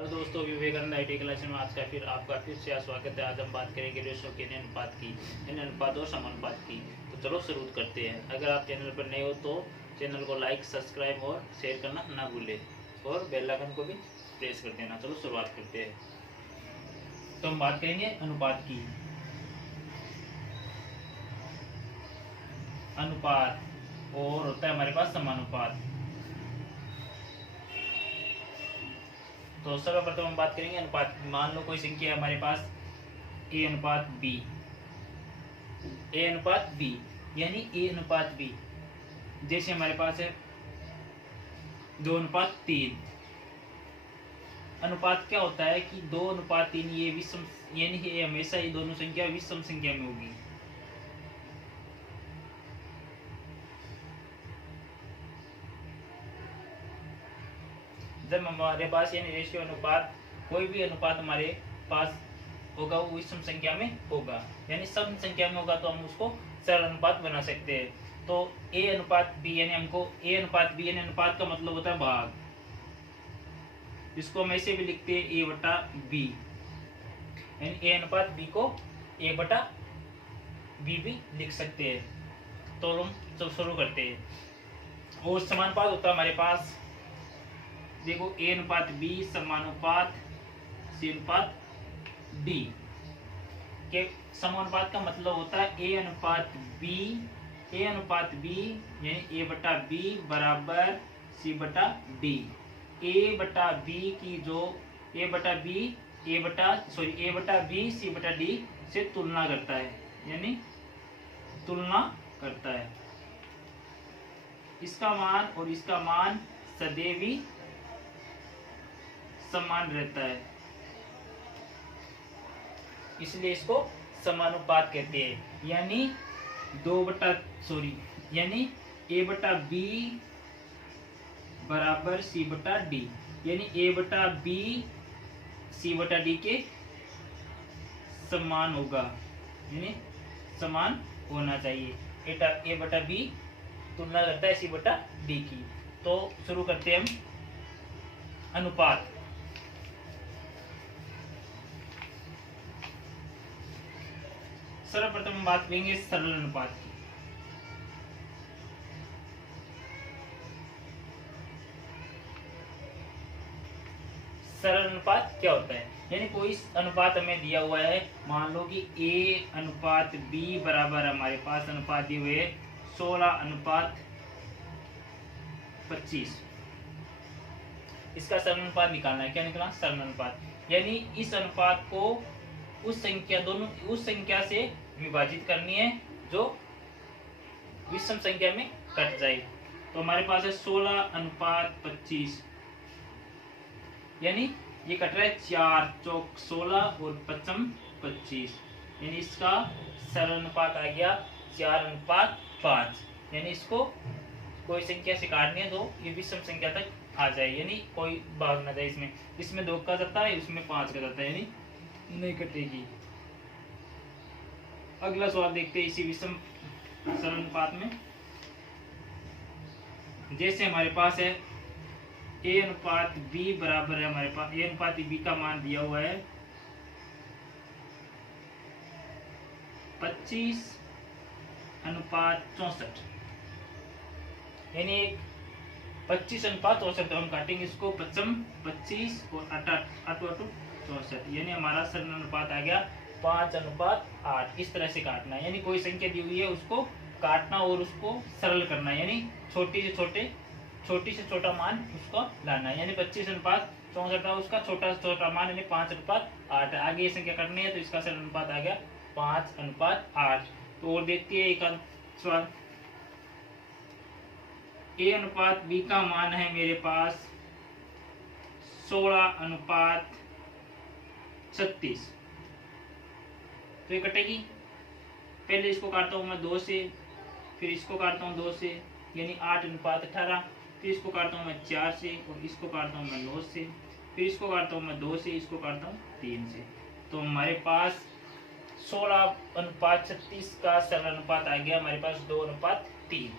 Hello दोस्तों, Vivekananda IT class में आज का आपका फिर से स्वागत है। आज हम बात करेंगे रेशो के अनुपात की, अनुपात और समानुपात की। तो चलो शुरू करते हैं। अगर आप चैनल पर नए हो तो चैनल को लाइक, सब्सक्राइब और शेयर करना ना भूलें और बेल आइकन को भी प्रेस कर देना। चलो शुरुआत करते हैं। तो हम बात करेंगे अनुपात की। अनुपात और होता है हमारे पास समानुपात। तो सर्वप्रथम हम बात करेंगे अनुपात की। मान लो कोई संख्या है हमारे पास ए अनुपात बी, ए अनुपात बी यानी ए अनुपात बी। जैसे हमारे पास है 2:3। अनुपात क्या होता है कि 2:3 ये विषम, यानी ये हमेशा ये दोनों संख्या विषम संख्या में होगी। जब हमारे पास यानी रेशियो अनुपात, कोई भी अनुपात हमारे पास होगा वो विषम संख्या में होगा, यानी सम संख्या में होगा तो हम उसको सरल अनुपात बना सकते हैं। तो ए अनुपात बी यानी हमको ए अनुपात बी यानी अनुपात का मतलब होता है भाग। इसको हम ऐसे भी लिखते हैं ए बटा बी, यानी ए अनुपात बी को ए बटा बी भी लिख सकते हैं। तो हम सब शुरू करते हैं। और समानुपात होता है हमारे पास, देखो ए अनुपात बी समानुपात सी अनुपात डी के। समानुपात का मतलब होता है ए अनुपात बी यानी ए बटा बी बराबर सी बटा डी। ए बटा बी की जो ए बटा बी सी बटा डी से तुलना करता है, यानी तुलना करता है। इसका मान और इसका मान सदैव ही समान रहता है, इसलिए इसको समानुपात कहते हैं। यानी ए बटा बी बराबर सी बटा डी, यानी ए बटा बी सी बटा डी के समान होगा, यानी समान होना चाहिए। ए बटा बी तुलना करता है सी बटा डी की। तो शुरू करते हैं हम अनुपात। सर्वप्रथम हम बात करेंगे सरल अनुपात की। सरल अनुपात क्या होता है, यानी कोई अनुपात हमें दिया हुआ है। मान लो कि ए अनुपात बी बराबर हमारे पास अनुपात दिए हुए 16:25। इसका सरल अनुपात निकालना है। क्या निकालना? सरल अनुपात, यानी इस अनुपात को उस संख्या से विभाजित करनी है जो विषम संख्या में कट जाए। तो हमारे पास है 16:25, यानी ये कट रहा है 4 चौक 16 और 5 25, यानी इसका सरल अनुपात आ गया 4:5। यानी इसको कोई संख्या से काटनी है तो ये विषम संख्या तक आ जाए, यानी कोई भाग ना जाए। इसमें 2 का जाता है, इसमें 5 का जाता है, यानी नहीं कटेगी। अगला सवाल देखते हैं इसी विषम सरल अनुपात में। जैसे हमारे पास है ए अनुपात बी बराबर है, हमारे पास ए अनुपात बी का मान दिया हुआ है 25:64, यानी 25:64। हम काटेंगे इसको 25 और 8 64, यानी हमारा सरल अनुपात आ गया 5:8। इस तरह से काटना है, यानी कोई संख्या दी हुई है उसको काटना और उसको सरल करना, यानी छोटी से छोटा मान उसको लाना है। यानी 25:64 उसका छोटा से छोटा मान, यानी 5:8। आगे ये संख्या करनी है तो इसका सरल अनुपात आ गया 5:8। तो और देखते हैं एक सवाल। ए अनुपात बी का मान है मेरे पास 16:36। तो ये कटेगी। पहले इसको काटता हूँ मैं 2 से, फिर इसको काटता हूँ 2 से, यानी 8:18। फिर इसको काटता हूँ मैं 4 से और इसको काटता हूँ मैं 9 से, फिर इसको काटता हूँ मैं 2 से, इसको काटता हूँ 3 से। तो हमारे पास 16:36 का सरल अनुपात आ गया हमारे पास 2:3।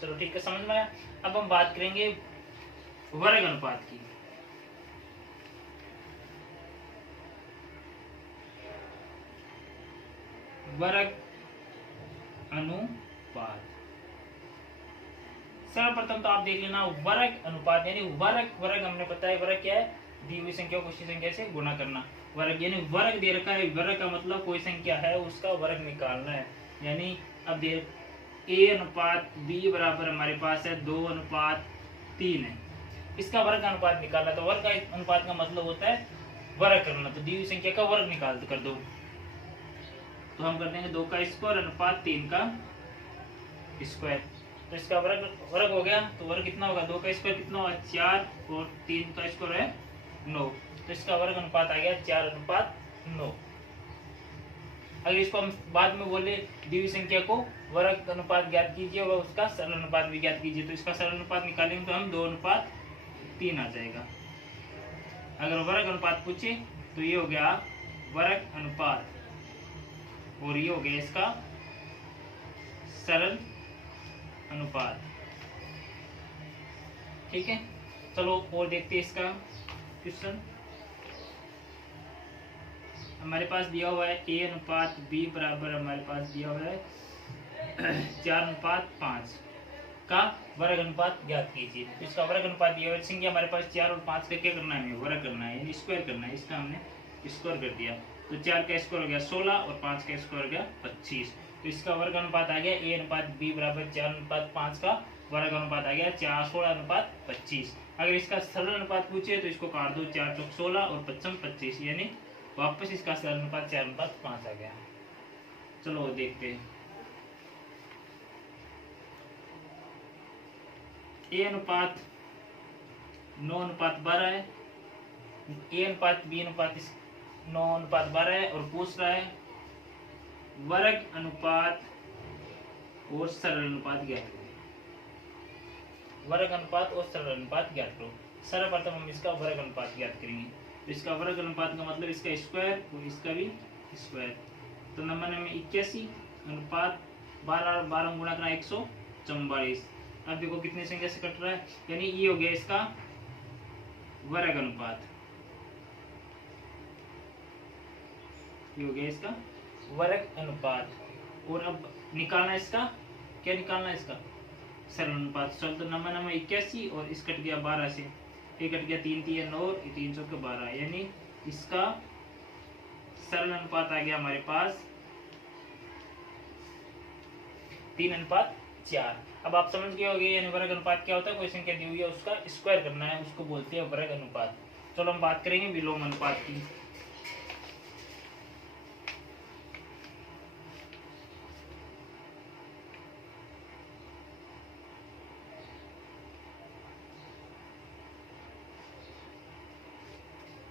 चलो ठीक है, समझ में आया। अब हम बात करेंगे वर्ग अनुपात की। वर्ग अनुपात। सर्वप्रथम तो आप देख लेना वर्ग अनुपात यानी वर्ग, वर्ग हमने पता है वर्ग क्या है, दी हुई संख्या को उसी संख्या से गुणा करना। वर्ग यानी वर्ग दे रखा है, वर्ग का मतलब कोई संख्या है उसका वर्ग निकालना है। यानी अब दे a अनुपात b बराबर हमारे पास है 2:3 है, इसका वर्ग अनुपात निकालना। तो वर्ग का अनुपात का मतलब होता है वर्ग करना, तो दी हुई संख्या का वर्ग निकाल कर दो। तो हम कर देंगे 2 का स्क्वायर अनुपात 3 का स्क्वायर, तो इसका वर्ग हो गया। तो वर्ग कितना होगा, 2 का स्क्वायर कितना होगा 4 और 3 का स्क्वायर है 9, तो इसका वर्ग अनुपात आ गया 4:9। अगर इसको हम बाद में बोले दी हुई संख्या को वर्ग अनुपात ज्ञात कीजिए और उसका सरल अनुपात भी ज्ञात कीजिए, तो इसका सरल अनुपात निकालेंगे तो हम 2:3 आ जाएगा। अगर वर्ग अनुपात पूछे तो ये हो गया वर्ग अनुपात और ये हो गया इसका सरल अनुपात। ठीक है, चलो और देखते हैं इसका क्वेश्चन। हमारे पास दिया हुआ है a अनुपात b बराबर हमारे पास दिया हुआ है 4:5 का वर्ग अनुपात ज्ञात कीजिए। तो इसका वर्ग अनुपात दिया हुआ है, संख्या हमारे पास 4 और 5 का क्या करना है, वर्ग करना है यानी स्क्वायर करना है। इसका हमने स्क्वायर कर दिया, तो 4 का स्क्वायर हो गया 16 और 5 का स्क्वायर हो गया 25। तो इसका वर्ग अनुपात आ गया a अनुपात b बराबर 4:5 का वर्ग अनुपात आ गया 16:25। अगर इसका सरल अनुपात पूछे तो इसको काट दो, 4 चौक 16 और 5 25, यानी वापस इसका सरल अनुपात 4:5 आ गया। चलो देखते हैं। a अनुपात 9:12 है, a अनुपात b अनुपात 9:12 है और पूछ रहा है वर्ग अनुपात और सरल अनुपात ज्ञात करो। वर्ग अनुपात और सरल अनुपात ज्ञात करो। सर्वप्रथम हम इसका वर्ग अनुपात ज्ञात करेंगे। तो इसका वर्ग अनुपात का मतलब इसका स्क्वायर और इसका भी स्क्वायर। तो नंबर में 81 अनुपात 12 गुणा करना 144। अब देखो कितने संख्या से कट रहा है, यानी ये हो गया इसका वर्ग अनुपात, ये हो गया इसका वर्ग अनुपात। और अब निकालना इसका क्या, निकालना इसका सरल अनुपात। चल तो नंबर 81 और इस कट गया 12 से, ये कट गया 3 3 9 3 चौके 12, यानी इसका सरल अनुपात आ गया हमारे पास 3:4। अब आप समझ गए होंगे यानी वर्ग अनुपात क्या होता है, कोई संख्या दी हुई है उसका स्क्वायर करना है, उसको बोलते हैं वर्ग अनुपात। चलो हम बात करेंगे विलोम अनुपात की।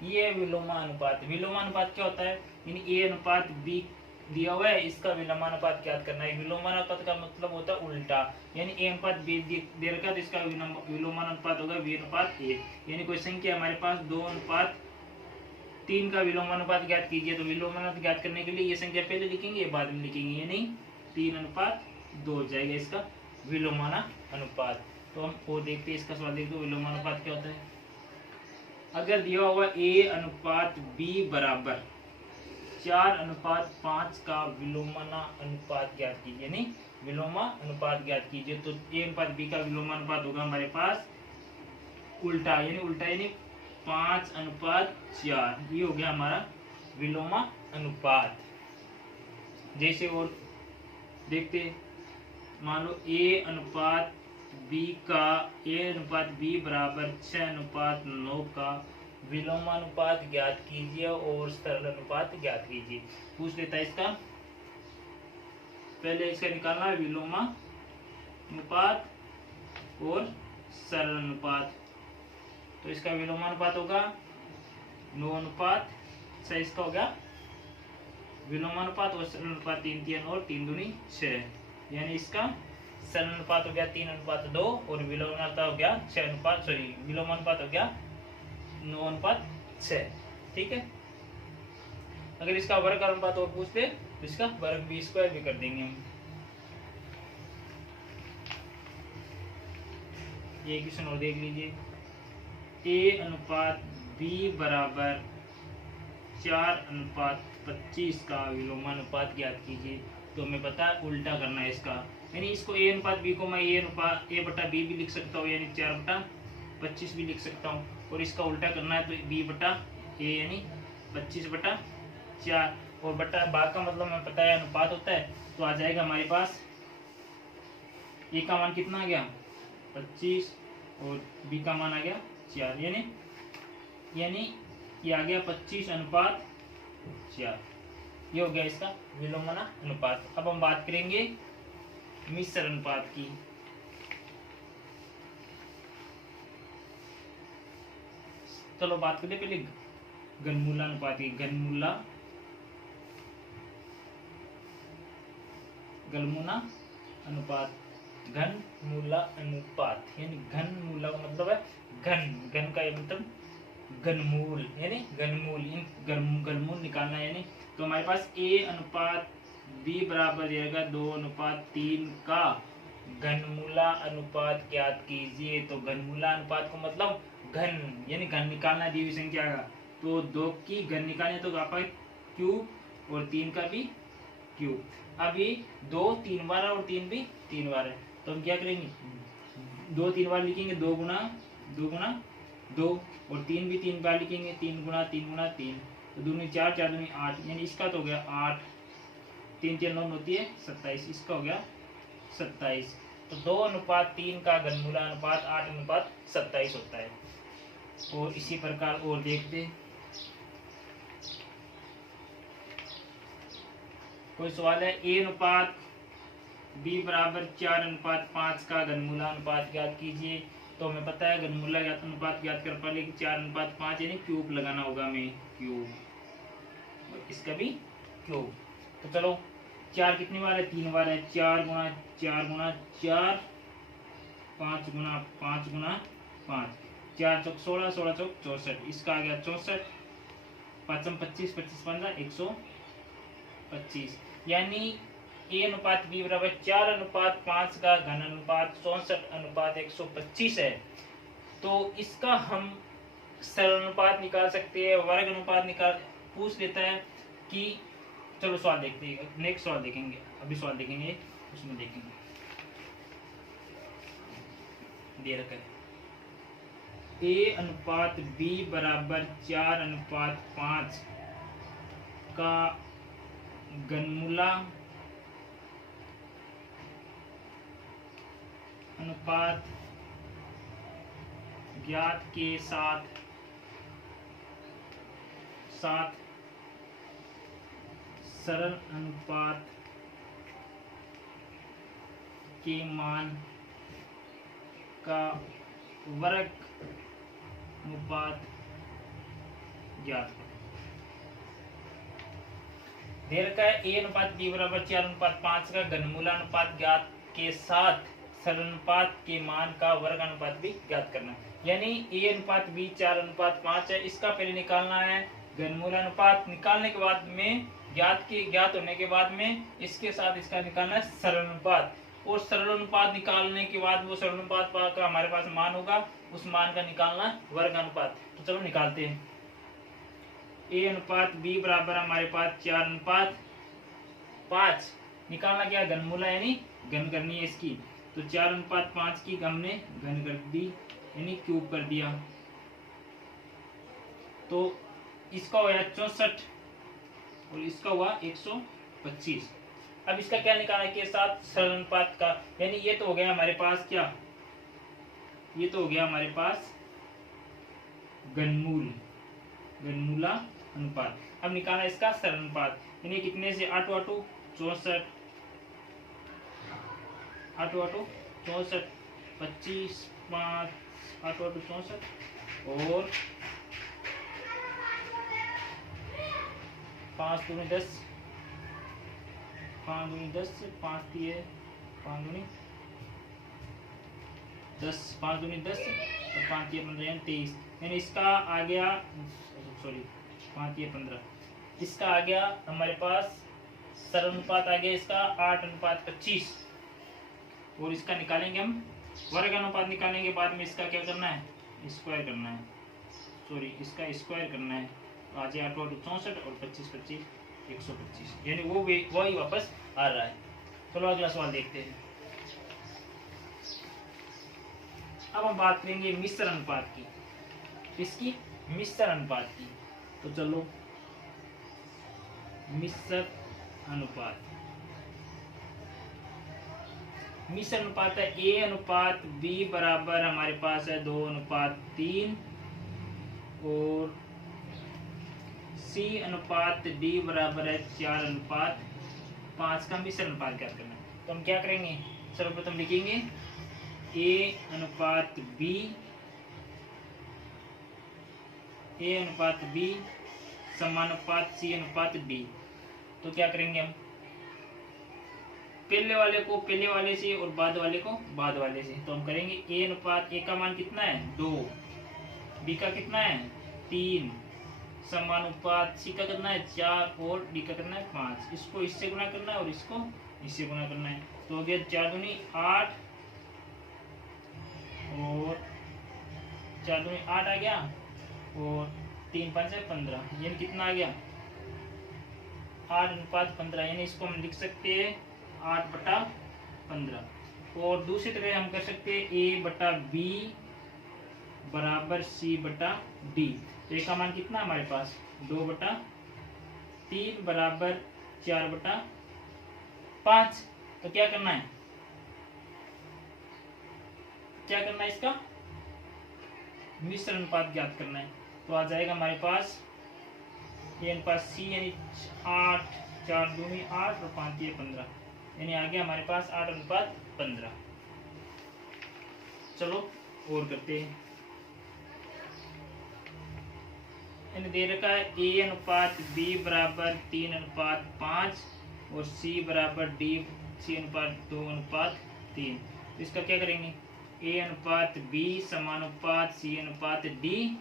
ये विलोमानुपात। विलोमानुपात क्या होता है, यानी a अनुपात b दिया हुआ है, इसका विलोमानुपात ज्ञात करना है। विलोमानुपात का मतलब होता है उल्टा, यानी a अनुपात b दे रखा है तो इसका विलोमानुपात होगा b अनुपात a। यानी कोई संख्या हमारे पास 2:3 का विलोमानुपात ज्ञात कीजिए। तो विलोमानुपात ज्ञात करने के लिए ये संख्या पहले लिखेंगे, ये बाद में लिखेंगे, यानी 3:2 हो जाएगा इसका विलोमानुपात। तो हम वो देखते हैं इसका सवाल, देखते विलोमानुपात क्या होता है। अगर दिया हुआ a अनुपात b बराबर 4:5 का विलोमानुपात ज्ञात कीजिए, यानी विलोमानुपात ज्ञात कीजिए। तो a अनुपात b का विलोमानुपात होगा हमारे पास उल्टा, यानी 5:4। ये हो गया हमारा विलोमानुपात। जैसे और देखते, मान लो a अनुपात b बराबर 6:9 का विलोमानुपात ज्ञात कीजिए और सरल अनुपात ज्ञात कीजिए। पूछ लेता है इसका, पहले इसका निकालना है विलोमानुपात और सरल अनुपात। तो इसका विलोमानुपात होगा 9:6, इसका होगा विलोमानुपात और सरल अनुपात 3 3 और 3 दूनी 6, यानी इसका सरल अनुपात हो गया 3:2 और विलोमानुपात हो गया 6 विलोमानुपात हो गया 9:6। ठीक है, अगर इसका वर्ग अनुपात और पूछते तो इसका वर्ग b स्क्वायर भी कर देंगे हम। ये क्वेश्चन और देख लीजिए, a अनुपात b बराबर 4:25 का विलोमानुपात ज्ञात कीजिए। तो हमें पता है उल्टा करना है इसका, यानी इसको a अनुपात b को मैं a बटा b भी लिख सकता हूँ, यानी 4/25 भी लिख सकता हूँ। और इसका उल्टा करना है तो b बटा a यानी 25/4, और बटा भाग का मतलब हमें पता है अनुपात होता है। तो आ जाएगा हमारे पास a का मान कितना आ गया 25 और b का मान आ गया 4, यानी ये आ गया 25/4। ये हो गया इसका विलोमना अनुपात। अब हम बात करेंगे मिश्र अनुपात की। चलो बात करें पहले घनमूला अनुपात की। घनमूला अनुपात, घनमूला अनुपात यानी घनमूला का मतलब है घन का मतलब घनमूल, यानी घनमूल निकालना है। यानी तो हमारे पास a अनुपात b बराबर रहेगा 2:3 का घनमूला अनुपात ज्ञात कीजिए। तो घनमूला अनुपात को मतलब घन यानी घन निकालना दी हुई संख्या का, तो 2 की घन निकालने तो आपका क्यूब और 3 का भी क्यूब। अब ये 2 3 बार है और 3 भी 3 बार है, तो हम क्या करेंगे 2 3 बार लिखेंगे 2 गुना 2 और 3 भी 3 बार लिखेंगे 3 गुना 3, तो 2 में 4 4 में 8, यानी इसका तो हो गया 8, 3 4 9 होती है 27, इसका हो गया 27। तो 2:3 का घनमूला अनुपात 8:27 होता है। और इसी प्रकार और देखते कोई सवाल है। a अनुपात b बराबर 4:5 का घनमूला अनुपात ज्ञात कीजिए। तो हमें पता है घनमूला अनुपात ज्ञात कर पा, लेकिन 4:5 यानी क्यूब लगाना होगा हमें, क्यूब, और इसका भी क्यूब। तो चलो 4 कितनी बार है 3 बार है, 4 गुना 4 गुना 4, 5 गुना 5 गुना 5, 4 चौक 16, 16 चौक 64, इसका आ गया 64, 5 25 25 15 125, यानी a अनुपात b बराबर 4:5 का घन अनुपात 64:125 है। तो इसका हम सरल अनुपात निकाल सकते हैं, वर्ग अनुपात निकाल पूछ लेता है कि चलो सवाल देखते हैं, नेक्स्ट सवाल देखेंगे, अभी सवाल देखेंगे उसमें देखेंगे। दे रखा है a अनुपात b बराबर 4:5 का घनमूला अनुपात ज्ञात के साथ सरल अनुपात के मान का वर्ग अनुपात ज्ञात करें। दे रखा है a अनुपात b बराबर 4:5 का घनमूला अनुपात ज्ञात के साथ सरल अनुपात के मान का वर्ग अनुपात भी ज्ञात करना है। यानी a अनुपात b 4:5 है, इसका पहले निकालना है घनमूला अनुपात, निकालने के बाद में ज्ञात होने के बाद में इसके साथ इसका निकालना है सरल अनुपात, और सरल अनुपात निकालने के बाद वो सरल अनुपात का हमारे पास मान होगा, उस मान का निकालना वर्ग अनुपात। तो चलो निकालते हैं। a अनुपात b बराबर हमारे पास 4:5, निकालना क्या घनमूला यानी घन करनी है इसकी, तो 4:5 की हमने घन कर दी यानी क्यूब कर दिया, तो इसका हुआ 64 और इसका हुआ 125। अब इसका क्या निकालना है के साथ सरल अनुपात का, यानी ये तो हो गया हमारे पास क्या, ये तो हो गया हमारे पास घनमूला अनुपात। अब निकालना इसका सरल अनुपात, यानी कितने से 8 8 64, 8 8 64, 25 5 8 8 64 और 5 दूनी 10, 5 दूनी 10, 5 दिए 5 दूनी 10, 5 दूनी 10 और 5 दिए 15 यानी 23, यानी इसका आ गया, सॉरी 5 दिए 15, इसका आ गया हमारे पास सरल अनुपात आ गया इसका 8:25, और इसका निकालेंगे हम वर्ग अनुपात। निकालने के बाद में इसका क्या करना है स्क्वायर करना है, सॉरी इसका स्क्वायर करना है, आ जाए 8 8 64 और 25 25 125, यानी वो वही वापस आ रहा है। चलो अगला सवाल देखते हैं। अब हम बात करेंगे मिश्र अनुपात की। किसकी? मिश्र अनुपात की। तो चलो मिश्र अनुपात, मिश्र अनुपात है ए अनुपात बी बराबर हमारे पास है 2:3 और सी अनुपात डी बराबर है 4:5 का मिश्र अनुपात ज्ञात करना है। तो हम क्या करेंगे, सर्वप्रथम लिखेंगे ए अनुपात बी, ए अनुपात बी समानुपात सी अनुपात डी। तो क्या करेंगे हम, पहले वाले को पहले वाले से और बाद वाले को बाद वाले से। तो हम करेंगे ए अनुपात, ए का मान कितना है 2, बी का कितना है 3, समानुपात सी का कितना है 4 और डी का कितना है 5। इसको इससे गुना करना है और इसको इससे गुना करना है। तो हो गया 4 दूनी 8 और 4 दूनी 8 आ गया और 3 5 है 15, यानी कितना आ गया 8:15, यानी इसको हम लिख सकते हैं 8/15। और दूसरी तरह हम कर सकते हैं A/B बराबर C/D। तो ए का मान कितना हमारे पास 2/3 बराबर 4/5। तो क्या करना है, क्या करना है, इसका मिश्र अनुपात ज्ञात करना है। तो आ जाएगा हमारे पास ए अनुपात सी, यानी 8, 4 दूनी 8 और 5 ये 15, यानी आ गया हमारे पास 8:15। चलो और करते हैं। यानी दे रखा है ए अनुपात बी बराबर 3:5 और सी बराबर डी, सी अनुपात 2:3। तो इसका क्या करेंगे, ए अनुपात बी समानुपात सी अनुपात डी,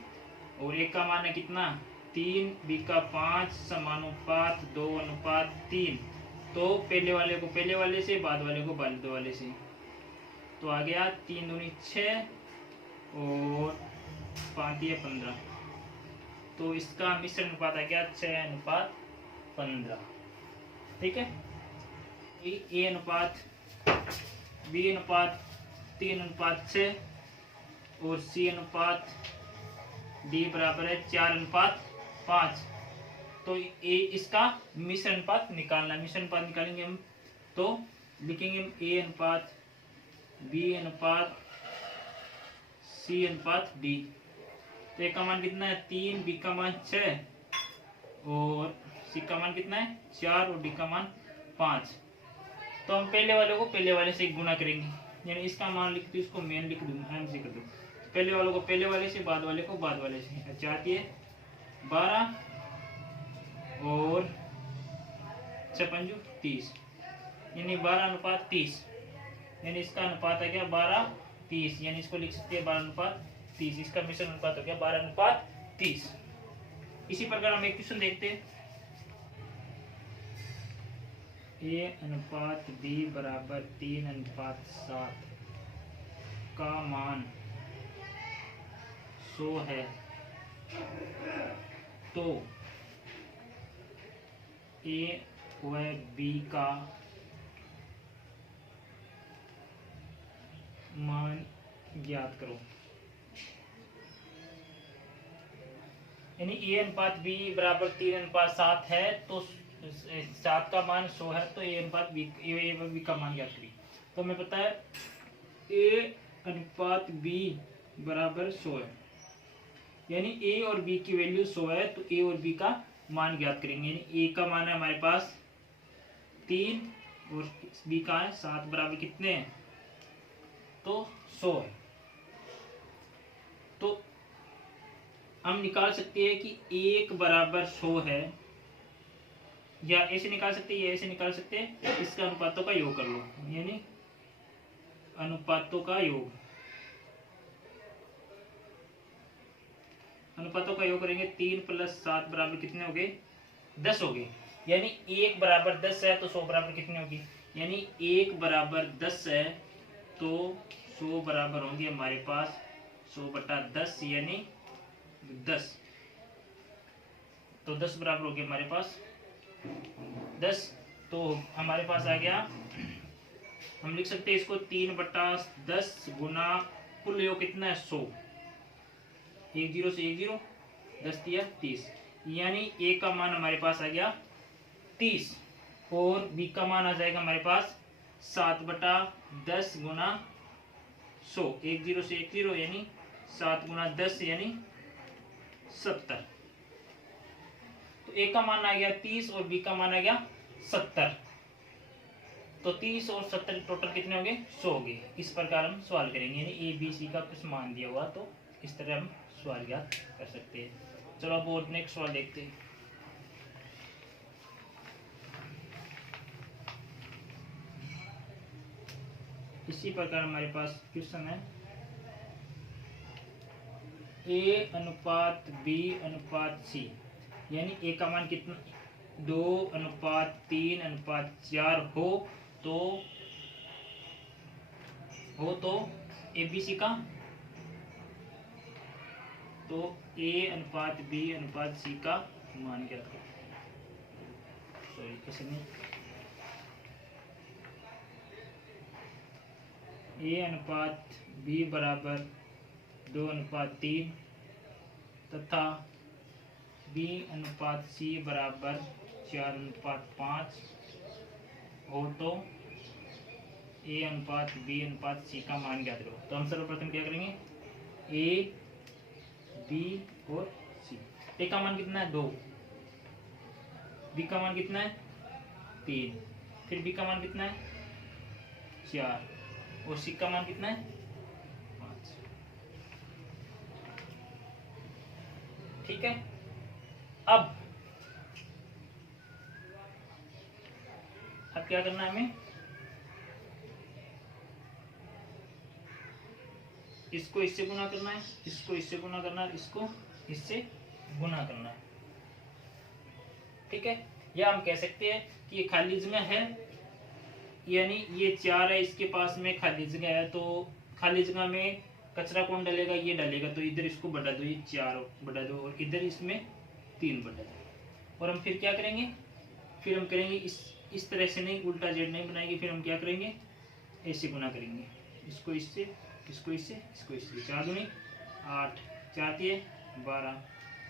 और ए का मान है कितना 3, बी का 5 समानुपात 2:3। तो पहले वाले को पहले वाले से, बाद वाले को बाद वाले से। तो आ गया 3 दूनी 6 और 5 ये 15। तो इसका मिश्र अनुपात आ गया 6:15। ठीक है, ए अनुपात बी अनुपात 3:6 और सी अनुपात डी बराबर है 4:5। तो ए इसका मिश्र अनुपात निकालना है। मिश्र अनुपात निकालेंगे हम तो लिखेंगे हम ए अनुपात बी अनुपात सी अनुपात डी। तो ए का मान कितना है 3, बी का मान 6 और सी का मान कितना है 4 और डी का मान 5। तो हम पहले वाले को पहले वाले से गुना करेंगे, यानी इसका मान लिख दो, इसको मेन लिख दूंगा, एम से कर दो। पहले वाले को पहले वाले से, बाद वाले को बाद वाले से। 4 ये 12 और 6 30, यानी 12:30, यानी इसका अनुपात आ गया 12:30, यानी इसको लिख सकते हैं 12:30। इसका मिश्र अनुपात हो गया 12:30। इसी प्रकार हम एक क्वेश्चन देखते हैं। ए अनुपात बी बराबर 3:7 का मान 100 है, तो ए व बी का मान ज्ञात करो। यानी ए अनुपात बी बराबर 3:7 है, तो 7 का मान 100 है, तो ए अनुपात बी का मान ज्ञात करिए। तो हमें पता है ए अनुपात बी बराबर 100 है, यानी ए और बी की वैल्यू 100 है, तो ए और बी का मान ज्ञात करेंगे। यानी ए का मान है हमारे पास 3 और बी का है 7 बराबर कितने हैं, तो 100 है। तो हम निकाल सकते हैं कि 1 बराबर 100 है, या ऐसे निकाल सकते हैं या ऐसे निकाल सकते हैं। इसका अनुपातों का योग कर लो, यानी अनुपातों का योग, अनुपातों का योग करेंगे 3 + 7 बराबर कितने हो गए 10 हो गए। यानी 1 बराबर 10 है, तो 100 बराबर कितनी होगी, यानी 1 बराबर 10 है तो 100 बराबर होंगे हमारे पास 100/10, यानी 10। तो 10 बराबर हो गया हमारे पास 10। तो हमारे पास आ गया, हम लिख सकते हैं इसको 3/10 गुना कुल योग कितना है 100। 1 0 से 1 0, 10 दिया 30, यानी ए का मान हमारे पास आ गया 30 और बी का मान आ जाएगा हमारे पास 7/10 गुना 100। 1 0 से 1 0 यानी 7 गुना 10 यानी 70। तो ए का मान आ गया 30 और बी का मान आ गया 70। तो 30 और 70 टोटल कितने हो गए 100 हो गए। इस प्रकार हम सवाल करेंगे, यानी ए बी सी का कुछ मान दिया हुआ तो इस तरह हम सवाल ज्ञात कर सकते हैं। चलो अब और नेक्स्ट सवाल देखते हैं। इसी प्रकार हमारे पास क्वेश्चन है ए अनुपात बी अनुपात सी, यानी ए का मान कितना 2:3:4 हो तो ए बी सी का, तो ए अनुपात बी अनुपात सी का मान क्या था, सॉरी कैसे नहीं, ए अनुपात बी बराबर 2:3 तथा बी अनुपात सी बराबर 4:5 हो तो ए अनुपात बी अनुपात सी का मान ज्ञात करो। तो हम सर्वप्रथम क्या करेंगे, ए बी और सी। ए का मान कितना है 2, बी का मान कितना है 3, फिर बी का मान कितना है 4 और सी का मान कितना है 5। ठीक है, अब क्या करना है हमें, इसको इससे गुना करना है, इसको इससे गुना करना है, इसको इससे गुना करना है। ठीक है, या हम कह सकते हैं कि ये खाली जगह है, यानी ये 4 है, इसके पास में खाली जगह है, तो खाली जगह में कचरा कौन डालेगा, ये डालेगा, तो इधर इसको बढ़ा दो, ये 4 बढ़ा दो और इधर इसमें 3 बढ़ा दो। और हम फिर क्या करेंगे, फिर हम करेंगे इस तरह से नहीं, उल्टा जेड नहीं बनाएंगे, फिर हम क्या करेंगे ऐसे गुना करेंगे, इसको इससे, इसको इससे, इसको इससे। 4 दूनी 8, 4 दिए 12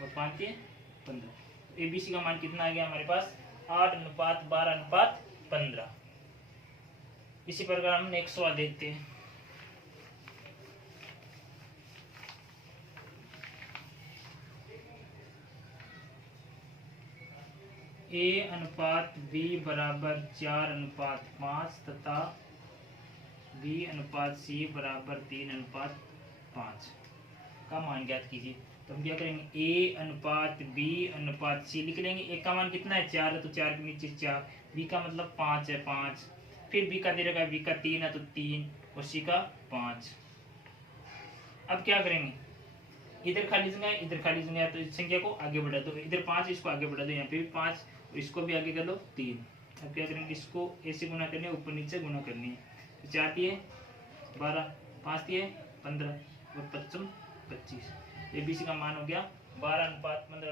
और 5 दिए 15। ए बी सी का मान कितना आ गया हमारे पास 8:12:15। इसी प्रकार हम नेक्स्ट सवाल देखते हैं। ए अनुपात बी बराबर 4:5 तथा बी अनुपात सी बराबर 3:5 का मान ज्ञात कीजिए। तो हम क्या करेंगे, ए अनुपात बी अनुपात सी लिख लेंगे। ए का मान कितना है 4 है, तो 4 के नीचे 4, बी का मतलब 5 है 5, फिर बी का दे रखा है, बी का 3 है तो 3 और सी का 5। अब क्या करेंगे, इधर खाली जगह है, इधर खाली जगह है, तो इस संख्या को आगे बढ़ा दो, इधर 5 इसको आगे बढ़ा दो, यहाँ पे भी 5 इसको भी आगे कर लो 3। अब क्या करेंगे, इसको ऐसे गुना करनी है, ऊपर नीचे गुना करनी है। तो 4 दिए 12, 5 दिए 15 और 5 25। ए बी सी का मान हो गया 12 अनुपात मतलब